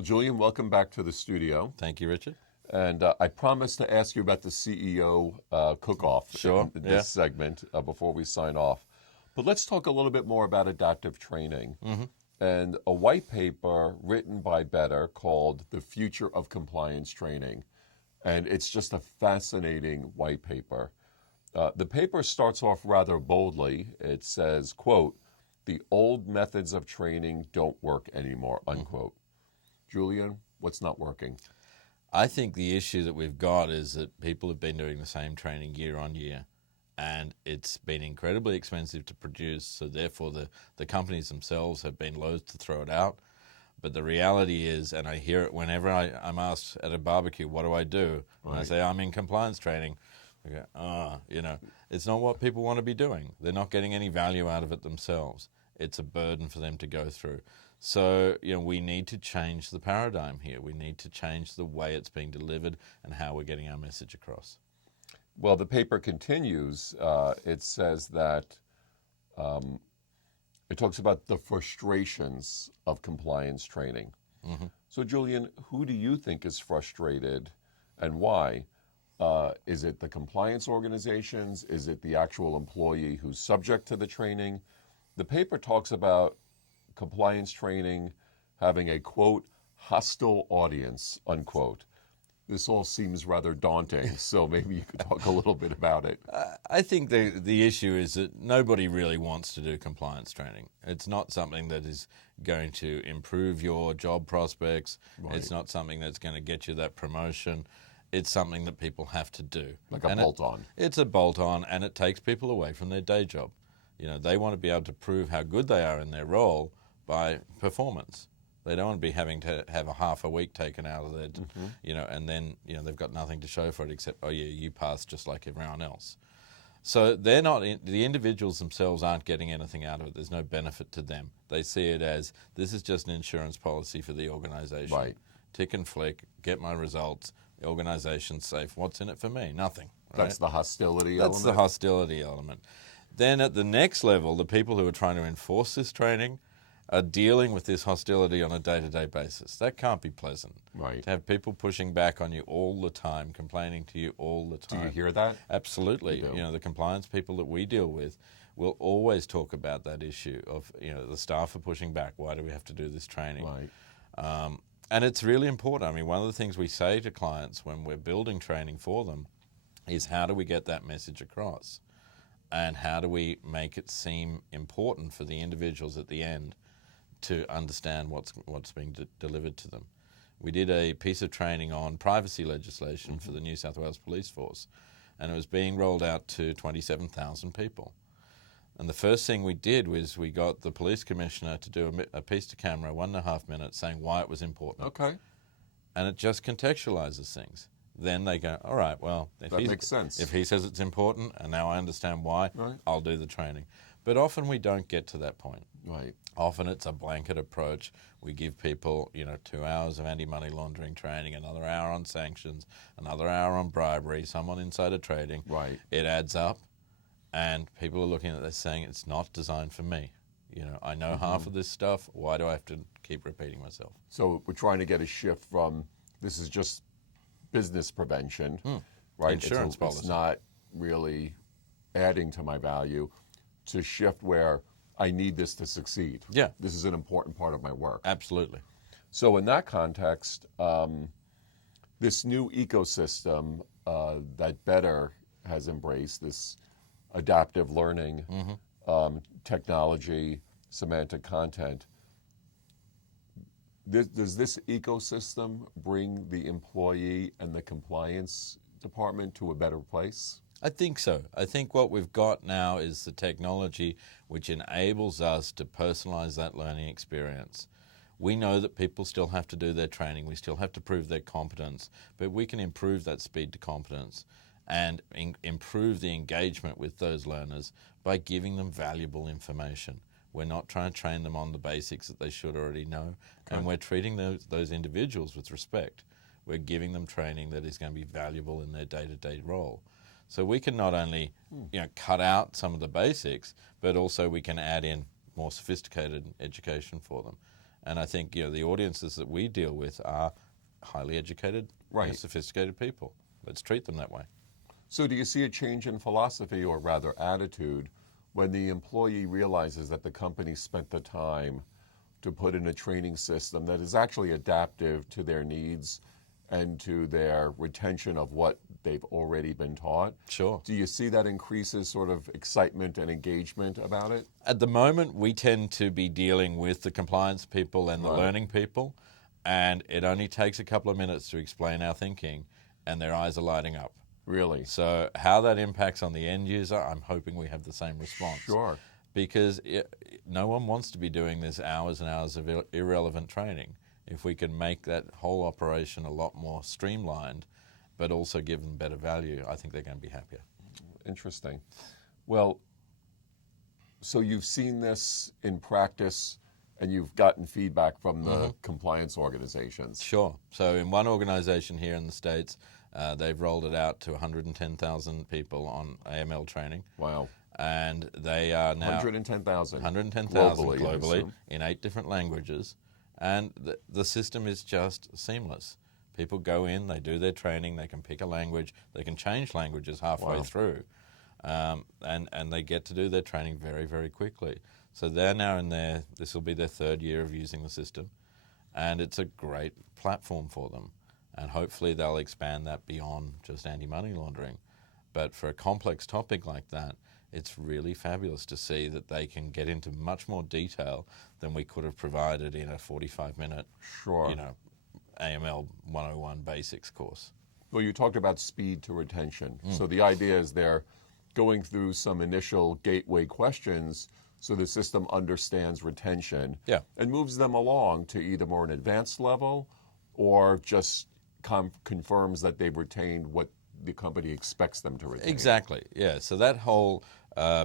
Well, Julian, welcome back to the studio. Thank you, Richard. And I promised to ask you about the CEO cook-off Sure, in this segment before we sign off. But let's talk a little bit more about adaptive training and a white paper written by Better called The Future of Compliance Training. And it's just a fascinating white paper. The paper starts off rather boldly. It says, quote, "The old methods of training don't work anymore," unquote. Julian, what's not working? I think the issue that we've got is that people have been doing the same training year on year, and it's been incredibly expensive to produce, so therefore the companies themselves have been loath to throw it out. But the reality is, and I hear it whenever I'm asked at a barbecue, what do I do? And I say, I'm in compliance training. I go, it's not what people want to be doing. They're not getting any value out of it themselves. It's a burden for them to go through. So, we need to change the paradigm here. We need to change the way it's being delivered and how we're getting our message across. Well, the paper continues. It says that it talks about the frustrations of compliance training. So, Julian, who do you think is frustrated and why? Is it the compliance organizations? Is it the actual employee who's subject to the training? The paper talks about compliance training having a, quote, hostile audience, unquote. This all seems rather daunting, so maybe you could talk a little bit about it. I think the issue is that nobody really wants to do compliance training. It's not something that is going to improve your job prospects. Right. It's not something that's going to get you that promotion. It's something that people have to do. Like a bolt-on. It's a bolt-on, and it takes people away from their day job. They want to be able to prove how good they are in their role by performance. They don't want to be having to have a half a week taken out of their, and then, they've got nothing to show for it except, oh yeah, you passed just like everyone else. So they're not, the individuals themselves aren't getting anything out of it. There's no benefit to them. They see it as, this is just an insurance policy for the organization. Right. Tick and flick, get my results, the organization's safe. What's in it for me? Nothing. Right? That's the hostility element? That's the hostility element. Then at the next level, the people who are trying to enforce this training are dealing with this hostility on a day-to-day basis. That can't be pleasant. Right. To have people pushing back on you all the time, complaining to you all the time. Do you hear that? Absolutely. The compliance people that we deal with will always talk about that issue of, the staff are pushing back. Why do we have to do this training? Right. And it's really important. I mean, one of the things we say to clients when we're building training for them is how do we get that message across? And how do we make it seem important for the individuals at the end to understand what's being delivered to them? We did a piece of training on privacy legislation for the New South Wales Police Force, and it was being rolled out to 27,000 people. And the first thing we did was we got the police commissioner to do a piece to camera, 1.5 minutes, saying why it was important. Okay. And it just contextualizes things. Then they go, all right, well, that makes sense. If he says it's important and now I understand why, right, I'll do the training. But often we don't get to that point. Right. Often it's a blanket approach. We give people, 2 hours of anti-money laundering training, another hour on sanctions, another hour on bribery, some on insider trading. Right. It adds up, and people are looking at this saying it's not designed for me. I know half of this stuff. Why do I have to keep repeating myself? So we're trying to get a shift from this is just business prevention, right? Insurance policy. It's not really adding to my value, to shift where I need this to succeed. Yeah. This is an important part of my work. Absolutely. So in that context, this new ecosystem that Better has embraced, this adaptive learning, technology, semantic content, does this ecosystem bring the employee and the compliance department to a better place? I think so. I think what we've got now is the technology which enables us to personalize that learning experience. We know that people still have to do their training. We still have to prove their competence, but we can improve that speed to competence and improve the engagement with those learners by giving them valuable information. We're not trying to train them on the basics that they should already know, and we're treating those individuals with respect. We're giving them training that is going to be valuable in their day-to-day role. So we can not only cut out some of the basics, but also we can add in more sophisticated education for them. And I think the audiences that we deal with are highly educated, Right. sophisticated people. Let's treat them that way. So do you see a change in philosophy, or rather attitude, when the employee realizes that the company spent the time to put in a training system that is actually adaptive to their needs and to their retention of what they've already been taught? Sure. Do you see that increases sort of excitement and engagement about it? At the moment, we tend to be dealing with the compliance people and the Right. learning people, and it only takes a couple of minutes to explain our thinking, and their eyes are lighting up. Really? So how that impacts on the end user, I'm hoping we have the same response. Sure. Because no one wants to be doing this hours and hours of irrelevant training. If we can make that whole operation a lot more streamlined, but also give them better value, I think they're going to be happier. Interesting. Well, so you've seen this in practice, and you've gotten feedback from the compliance organizations. Sure. So in one organization here in the States, they've rolled it out to 110,000 people on AML training. Wow. And they are now 110,000 globally in 8 different languages. And the system is just seamless. People go in, they do their training, they can pick a language, they can change languages halfway through, and they get to do their training very, very quickly. So they're now this will be their 3rd year of using the system, and it's a great platform for them. And hopefully they'll expand that beyond just anti-money laundering. But for a complex topic like that, it's really fabulous to see that they can get into much more detail than we could have provided in a 45-minute, Sure. AML 101 basics course. Well, you talked about speed to retention. So the idea is they're going through some initial gateway questions so the system understands retention and moves them along to either more an advanced level or just confirms that they've retained what the company expects them to retain. Exactly, yeah. So that whole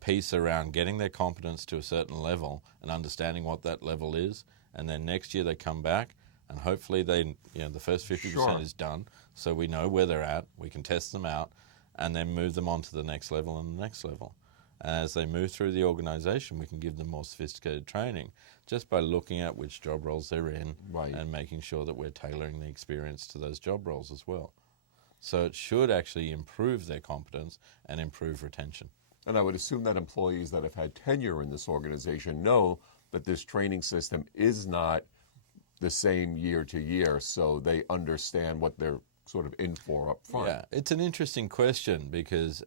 piece around getting their competence to a certain level and understanding what that level is, and then next year they come back and hopefully the first 50% is done, so we know where they're at, we can test them out, and then move them on to the next level and the next level. And as they move through the organization, we can give them more sophisticated training just by looking at which job roles they're in and making sure that we're tailoring the experience to those job roles as well. So it should actually improve their competence and improve retention. And I would assume that employees that have had tenure in this organization know that this training system is not the same year to year, so they understand what they're sort of in for up front. Yeah, it's an interesting question because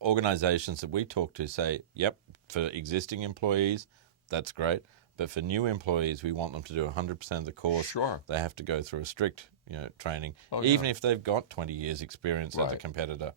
organizations that we talk to say, yep, for existing employees, that's great. But for new employees, we want them to do 100% of the course. Sure. They have to go through a strict training, even if they've got 20 years experience at the competitor.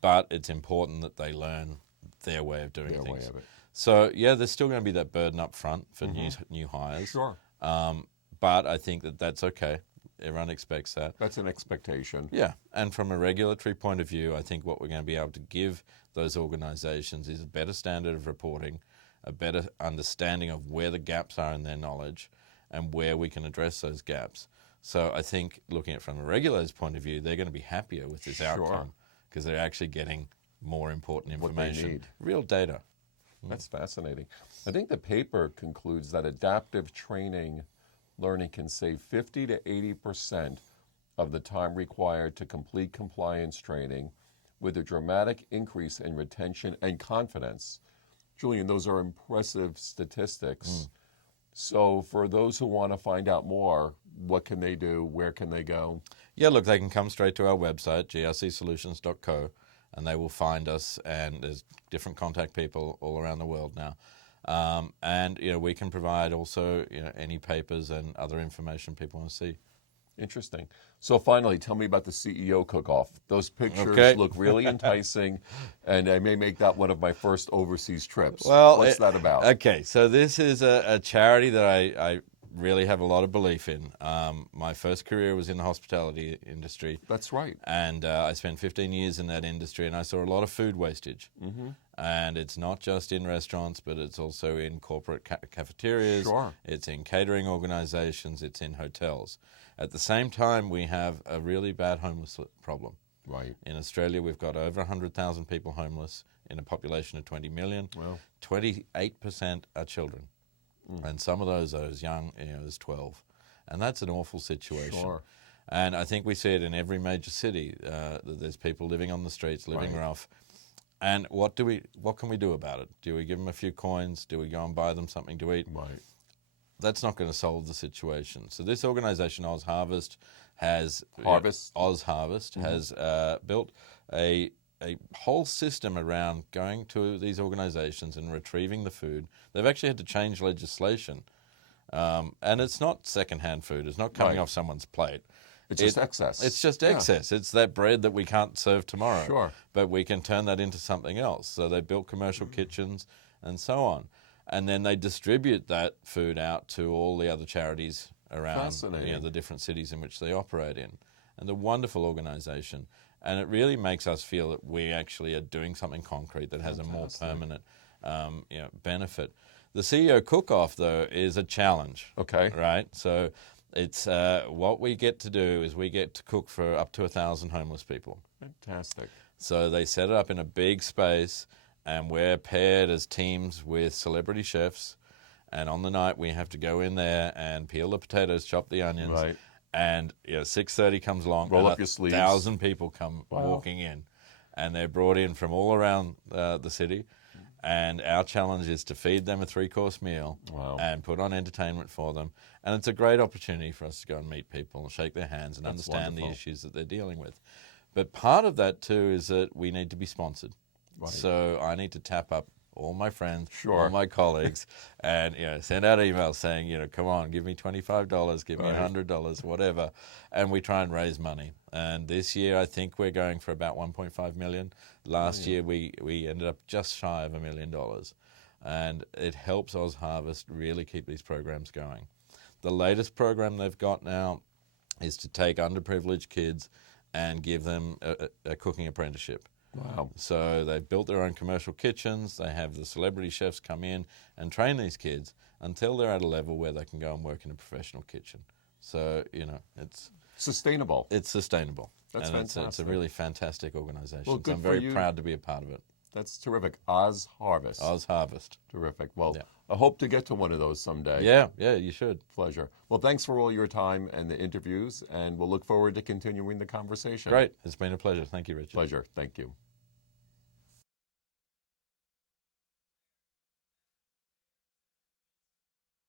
But it's important that they learn their way of doing things. So, yeah, there's still going to be that burden up front for new hires. Sure. But I think that's okay. Everyone expects that. That's an expectation. Yeah, and from a regulatory point of view, I think what we're going to be able to give those organizations is a better standard of reporting, a better understanding of where the gaps are in their knowledge and where we can address those gaps. So I think looking at it from a regulator's point of view, they're going to be happier with this outcome because they're actually getting more important information, what they need. Real data. That's fascinating. I think the paper concludes that adaptive training learning can save 50 to 80% of the time required to complete compliance training with a dramatic increase in retention and confidence. Julian, those are impressive statistics. So for those who want to find out more, what can they do? Where can they go? Yeah, look, they can come straight to our website, grcsolutions.co, and they will find us, and there's different contact people all around the world now. And we can provide also any papers and other information people want to see. Interesting. So finally, tell me about the CEO cook-off. Those pictures look really enticing, and I may make that one of my first overseas trips. Well, what's that about? Okay, so this is a charity that I really have a lot of belief in. My first career was in the hospitality industry. That's right. And I spent 15 years in that industry, and I saw a lot of food wastage. And it's not just in restaurants, but it's also in corporate cafeterias. Sure. It's in catering organizations. It's in hotels. At the same time, we have a really bad homeless problem. Right. In Australia, we've got over 100,000 people homeless in a population of 20 million. Wow. 28% are children. and some of those are as young as 12. And that's an awful situation. Sure. And I think we see it in every major city, that there's people living on the streets, living rough. And what can we do about it? Do we give them a few coins? Do we go and buy them something to eat? Right. That's not going to solve the situation. So this organization, OzHarvest, has built a whole system around going to these organizations and retrieving the food. They've actually had to change legislation. And it's not secondhand food. It's not coming off someone's plate. It's just excess. It's just excess. It's that bread that we can't serve tomorrow. Sure. But we can turn that into something else. So they built commercial kitchens and so on. And then they distribute that food out to all the other charities around the different cities in which they operate in. And a wonderful organization. And it really makes us feel that we actually are doing something concrete that has a more permanent benefit. The CEO cook-off, though, is a challenge. Okay. Right? So it's what we get to do is we get to cook for up to 1,000 homeless people. Fantastic. So they set it up in a big space, and we're paired as teams with celebrity chefs. And on the night, we have to go in there and peel the potatoes, chop the onions. Right. And 6:30 comes along. Roll and up your sleeves. 1,000 people come walking in. And they're brought in from all around the city. And our challenge is to feed them a 3-course meal and put on entertainment for them. And it's a great opportunity for us to go and meet people and shake their hands and understand the issues that they're dealing with. But part of that, too, is that we need to be sponsored. Right. So I need to tap up all my friends, all my colleagues, and send out emails saying, come on, give me $25, give me $100, whatever, and we try and raise money. And this year, I think we're going for about $1.5 million. Last year, we ended up just shy of $1 million, and it helps OzHarvest really keep these programs going. The latest program they've got now is to take underprivileged kids and give them a cooking apprenticeship. Wow. So they've built their own commercial kitchens. They have the celebrity chefs come in and train these kids until they're at a level where they can go and work in a professional kitchen. So, it's sustainable. It's sustainable. That's fantastic. It's a really fantastic organization. Well, so I'm very proud to be a part of it. That's terrific. OzHarvest. OzHarvest. Terrific. Well, I hope to get to one of those someday. Yeah, you should. Pleasure. Well, thanks for all your time and the interviews, and we'll look forward to continuing the conversation. Great. It's been a pleasure. Thank you, Richard. Pleasure. Thank you.